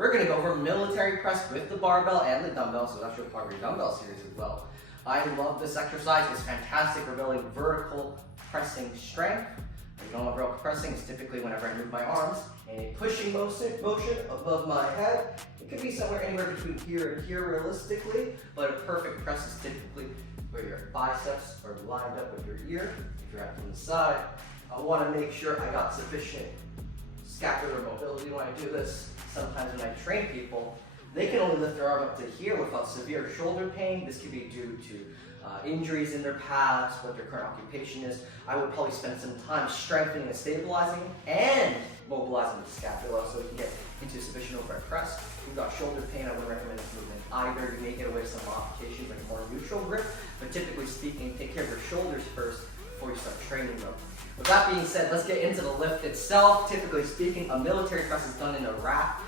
we're gonna go over military press with the barbell and the dumbbell, so that's your part of your dumbbell series as well. I love this exercise, it's fantastic for building vertical pressing strength. If you don't have vertical pressing, it's typically whenever I move my arms and a pushing motion above my head. It could be somewhere anywhere between here and here realistically, but a perfect press is typically where your biceps are lined up with your ear. If you're out to the side, I want to make sure I got sufficient scapular mobility when I do this. Sometimes when I train people, they can only lift their arm up to here without severe shoulder pain. This could be due to injuries in their past, what their current occupation is. I would probably spend some time strengthening and stabilizing and mobilizing the scapula so we can get into sufficient overhead press. If you've got shoulder pain, I wouldn't recommend this movement either. You may get away with some modifications like a more neutral grip, but typically speaking, take care of your shoulders first before you start training them. With that being said, let's get into the lift itself. Typically speaking, a military press is done in a rack.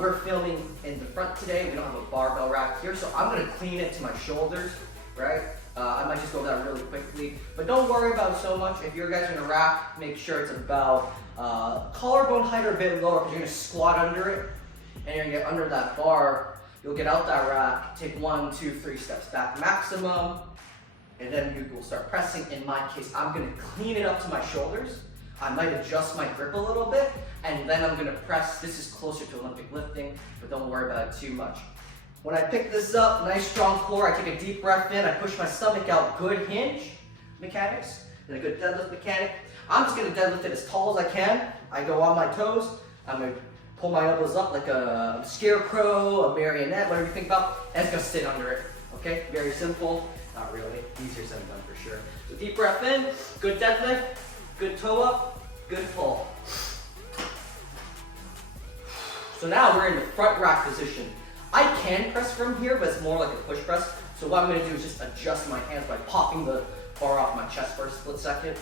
We're filming in the front today. We don't have a barbell rack here, so I'm gonna clean it to my shoulders, right? I might just go over that really quickly, but don't worry about it so much. If you're guys in a rack, make sure it's about collarbone height or a bit lower, because you're gonna squat under it, and you're gonna get under that bar. You'll get out that rack, take 1, 2, 3 steps back maximum, and then you will start pressing. In my case, I'm gonna clean it up to my shoulders. I might adjust my grip a little bit, and then I'm gonna press. This is closer to Olympic lifting, but don't worry about it too much. When I pick this up, nice strong core, I take a deep breath in, I push my stomach out, good hinge mechanics, and a good deadlift mechanic. I'm just gonna deadlift it as tall as I can. I go on my toes, I'm gonna pull my elbows up like a scarecrow, a marionette, whatever you think about, and it's gonna sit under it, okay? Very simple, not really, easier said than done for sure. So deep breath in, good deadlift, good toe up, good pull. So now we're in the front rack position. I can press from here, but it's more like a push press. So what I'm gonna do is just adjust my hands by popping the bar off my chest for a split second,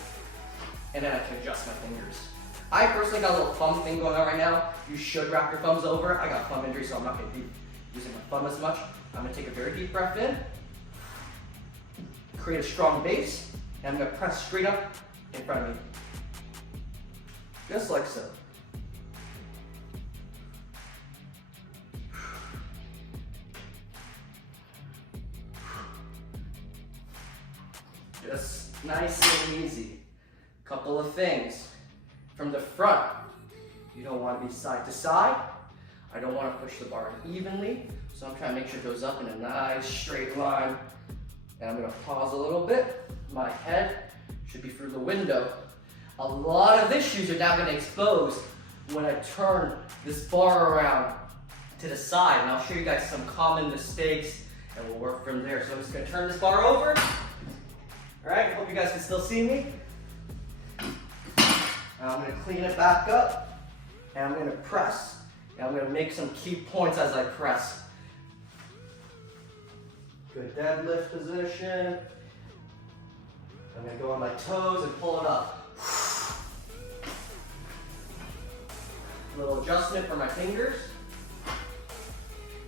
and then I can adjust my fingers. I personally got a little thumb thing going on right now. You should wrap your thumbs over. I got thumb injury, so I'm not gonna be using my thumb as much. I'm gonna take a very deep breath in, create a strong base, and I'm gonna press straight up in front of me. Just like so. Just nice and easy. Couple of things. From the front, you don't want to be side to side. I don't want to push the bar evenly, so I'm trying to make sure it goes up in a nice straight line. And I'm going to pause a little bit. My head should be through the window. A lot of issues are now going to expose when I turn this bar around to the side, and I'll show you guys some common mistakes, and we'll work from there. So I'm just going to turn this bar over. All right, hope you guys can still see me. Now I'm going to clean it back up, and I'm going to press, and I'm going to make some key points as I press. Good deadlift position. I'm going to go on my toes and pull it up. Little adjustment for my fingers.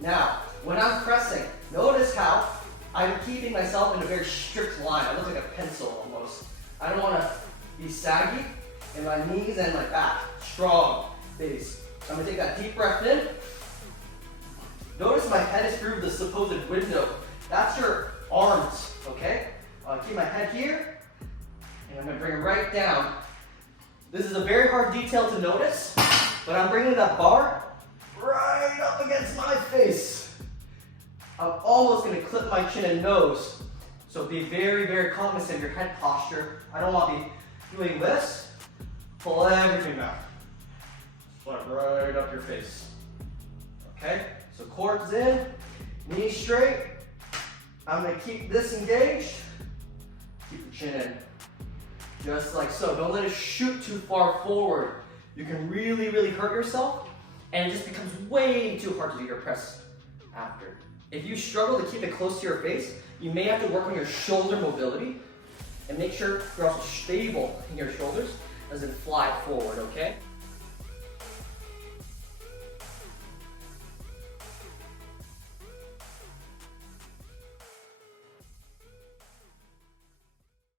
Now, when I'm pressing, notice how I'm keeping myself in a very strict line. I look like a pencil almost. I don't want to be saggy, and my knees and my back, strong base. I'm going to take that deep breath in. Notice my head is through the supposed window. That's your arms, okay? I'll keep my head here, and I'm going to bring it right down. This is a very hard detail to notice, but I'm bringing that bar right up against my face. I'm almost going to clip my chin and nose. So be very, very cognizant of your head posture. I don't want to be doing this. Pull everything out. Slap right up your face. Okay? So quads in, knees straight. I'm going to keep this engaged. Keep the chin in. Just like so. Don't let it shoot too far forward. You can really, really hurt yourself, and it just becomes way too hard to do your press after. If you struggle to keep it close to your face, you may have to work on your shoulder mobility and make sure you're also stable in your shoulders as it fly forward, okay?